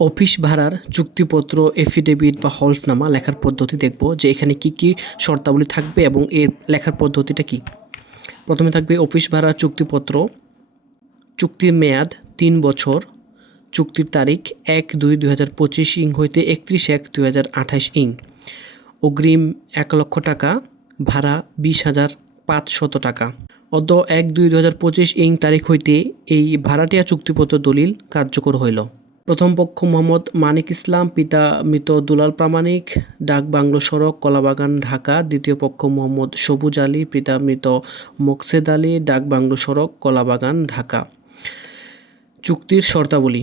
Office ভাড়ার চুক্তিপত্র affidavit বা হলফনামা লেখার পদ্ধতি দেখব যে এখানে কি কি শর্তাবলী থাকবে এবং এর লেখার পদ্ধতিটা কি। প্রথমে থাকবে অফিস ভাড়ার চুক্তিপত্র, চুক্তির মেয়াদ তিন বছর, চুক্তির তারিখ এক দুই দুই হাজার পঁচিশ ইং হইতে একত্রিশ এক দুই হাজার আঠাশ ইং। অগ্রিম এক লক্ষ টাকা, ভাড়া বিশ হাজার পাঁচশত টাকা। অদ্য এক দুই দু হাজার পঁচিশ ইং তারিখ হইতে এই ভাড়াটিয়া চুক্তিপত্র দলিল কার্যকর হইল। প্রথম পক্ষ মোহাম্মদ মানিক ইসলাম, পিতা মৃত দুলাল প্রামাণিক, ডাক বাংলো সড়ক, কলাবাগান, ঢাকা। দ্বিতীয় পক্ষ মোহাম্মদ সবুজ আলী, পিতা মৃত মোকসেদ আলী, ডাক বাংলো সড়ক, কলাবাগান, ঢাকা। চুক্তির শর্তাবলী।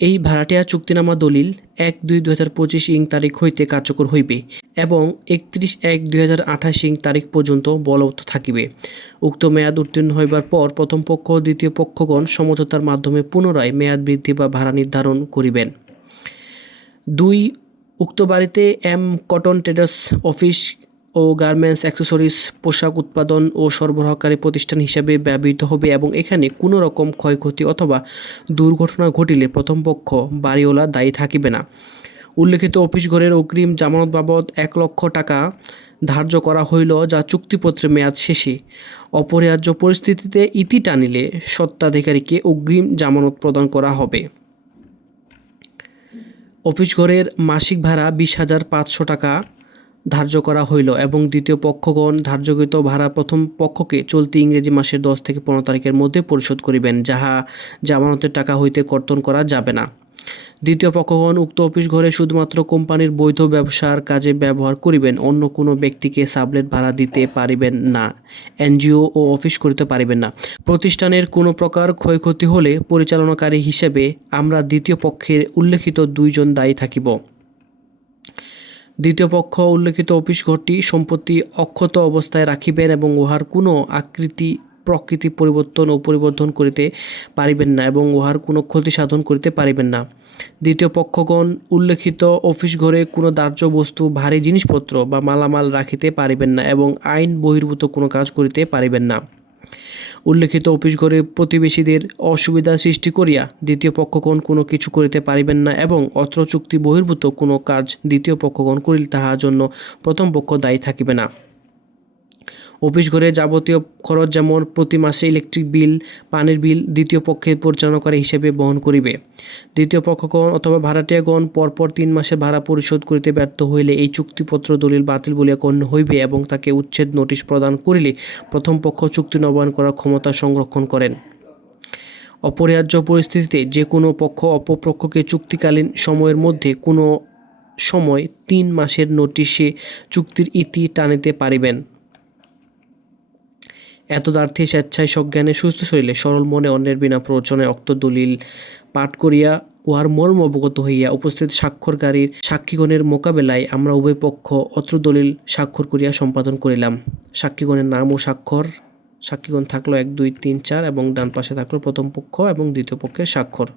এই ভাড়াটিয়া চুক্তিনামা দলিল এক দুই দু হাজার পঁচিশ ইং তারিখ হইতে কার্যকর হইবে এবং একত্রিশ এক দুই হাজার আঠাশ ইং তারিখ পর্যন্ত বলবৎ থাকিবে। উক্ত মেয়াদ উত্তীর্ণ হইবার পর প্রথম পক্ষ ও দ্বিতীয় পক্ষগণ সমঝোতার মাধ্যমে পুনরায় মেয়াদ বৃদ্ধি বা ভাড়া নির্ধারণ করিবেন। দুই, উক্ত বাড়িতে এম কটন ট্রেডার্স অফিস ও গার্মেন্টস, অ্যাক্সেসরিজ, পোশাক উৎপাদন ও সরবরাহকারী প্রতিষ্ঠান হিসাবে ব্যবহৃত হবে এবং এখানে কোনো রকম ক্ষয়ক্ষতি অথবা দুর্ঘটনা ঘটিলে প্রথম পক্ষ বাড়িওয়ালা দায়ী থাকিবে না। উল্লেখিত অফিস ঘরের অগ্রিম জামানত বাবদ এক লক্ষ টাকা ধার্য করা হইল যা চুক্তিপত্রের মেয়াদ শেষে। অপরিহার্য পরিস্থিতিতে ইতি টানিলে সত্ত্বাধিকারীকে অগ্রিম জামানত প্রদান করা হবে। অফিস ঘরের মাসিক ভাড়া বিশ হাজার পাঁচশো টাকা ধার্য করা হইল এবং দ্বিতীয় পক্ষগণ ধার্যকৃত ভাড়া প্রথম পক্ষকে চলতি ইংরেজি মাসের দশ থেকে পনেরো তারিখের মধ্যে পরিশোধ করিবেন, যাহা জামানতের টাকা হইতে কর্তন করা যাবে না। দ্বিতীয় পক্ষগণ উক্ত অফিস ঘরে শুধুমাত্র কোম্পানির বৈধ ব্যবসার কাজে ব্যবহার করিবেন, অন্য কোনো ব্যক্তিকে সাবলেট ভাড়া দিতে পারিবেন না, এনজিও ও অফিস করিতে পারিবেন না। প্রতিষ্ঠানের কোনো প্রকার ক্ষয়ক্ষতি হলে পরিচালনাকারী হিসেবে আমরা দ্বিতীয় পক্ষের উল্লেখিত দুইজন দায়ী থাকিব। দ্বিতীয় পক্ষ উল্লেখিত অফিস ঘরটি সম্পত্তি অক্ষত অবস্থায় রাখিবেন এবং উহার কোনো আকৃতি, প্রকৃতি পরিবর্তন ও পরিবর্তন করিতে পারিবেন না এবং উহার কোনো ক্ষতি সাধন করিতে পারিবেন না। দ্বিতীয় পক্ষগণ উল্লেখিত অফিস ঘরে কোনো দাহ্য বস্তু, ভারী জিনিসপত্র বা মালামাল রাখিতে পারিবেন না এবং আইন বহির্ভূত কোনো কাজ করিতে পারিবেন না। উল্লেখিত অফিস ঘরে প্রতিবেশীদের অসুবিধা সৃষ্টি করিয়া দ্বিতীয় পক্ষগণ কোনো কিছু করিতে পারিবেন না এবং অত্র চুক্তি বহির্ভূত কোনো কাজ দ্বিতীয় পক্ষগণ করিল তাহার জন্য প্রথম পক্ষ দায়ী থাকিবে না। অফিস ঘরে যাবতীয় খরচ যেমন প্রতি মাসে ইলেকট্রিক বিল পানির বিল দ্বিতীয় পক্ষের পরিচালনাকারী হিসেবে বহন করিবে। দ্বিতীয় পক্ষগণ অথবা ভাড়াটিয়াগণ পরপর তিন মাসে ভাড়া পরিশোধ করিতে ব্যর্থ হইলে এই চুক্তিপত্র দলিল বাতিল বলিয়া গণ্য হইবে এবং তাকে উচ্ছেদ নোটিশ প্রদান করিলে প্রথম পক্ষ চুক্তি নবায়ন করার ক্ষমতা সংরক্ষণ করেন। অপরিহার্য পরিস্থিতিতে যে কোনো পক্ষ অপপক্ষকে চুক্তিকালীন সময়ের মধ্যে কোনো সময় তিন মাসের নোটিশে চুক্তির ইতি টানিতে পারিবেন। এতদার্থে স্বেচ্ছায় সজ্ঞানে সুস্থ শরীরে সরল মনে অন্যের বিনা প্রচনে অক্ত দলিল পাঠ করিয়া উহার মর্ম অবগত হইয়া উপস্থিত স্বাক্ষরকারীর সাক্ষীগণের মোকাবেলায় আমরা উভয় পক্ষ অত্র দলিল স্বাক্ষর করিয়া সম্পাদন করিলাম। সাক্ষীগণের নাম ও স্বাক্ষর, সাক্ষীগণ থাকল এক, দুই, তিন, চার এবং ডান পাশে থাকল প্রথম পক্ষ এবং দ্বিতীয় পক্ষের স্বাক্ষর।